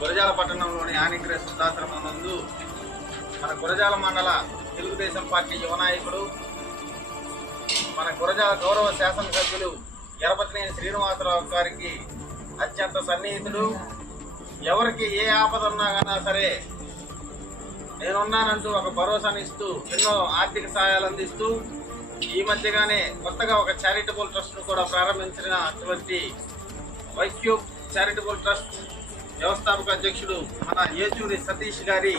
గురజాల పట్టణంలోని ఆనిగ్రహ శుద్ధాశ్రమం నందు మన గురజాల మండల తెలుగుదేశం పార్టీ యువ నాయకుడు మన గురజాల గౌరవ శాసనసభ్యులు ఎరపతినేని శ్రీనివాసరావు గారికి అత్యంత సన్నిహితుడు ఎవరికి ఏ ఆపద ఉన్నా కన్నా సరే నేనున్నానంటూ ఒక భరోసానిస్తూ ఎన్నో ఆర్థిక సహాయాలు అందిస్తూ ఈ మధ్యగానే కొత్తగా ఒక చారిటబుల్ ట్రస్ట్ను కూడా ప్రారంభించినటువంటి వైక్యూబ్ చారిటబుల్ ట్రస్ట్ వ్యవస్థాపక అధ్యక్షుడు మన ఏచూరి సతీష్ గారి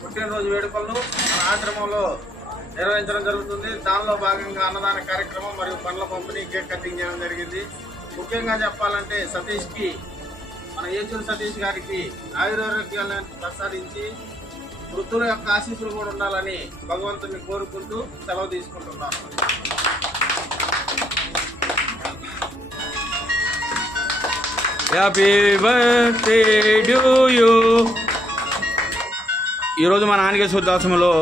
పుట్టినరోజు వేడుకలను మన ఆశ్రమంలో నిర్వహించడం జరుగుతుంది. దానిలో భాగంగా అన్నదాన కార్యక్రమం మరియు పండ్ల పంపిణీ కేక్ కటింగ్ చేయడం జరిగింది. ముఖ్యంగా చెప్పాలంటే సతీష్కి మన ఏచూరి సతీష్ గారికి ఆయురారోగ్యాలను ప్రసాదించి వృద్ధుల యొక్క ఆశీస్సులు కూడా ఉండాలని భగవంతుని కోరుకుంటూ సెలవు తీసుకుంటున్నాను. హ్యాపీ బర్త్డే టు యూ ఈరోజు మా నాన్నకి శుద్ధాశ్రమంలో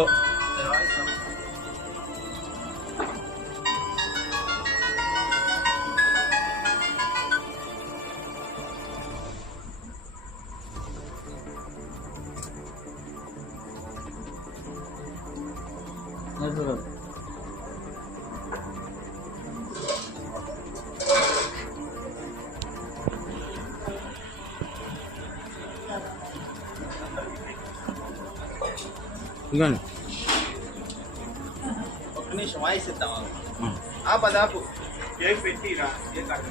ఇదిగోండి. ఒక్క నిమిషం వాయిస్ ఇద్దాం. ఆ. పదాపు కేక్ పెట్టిరా కేక్ అక్కడ.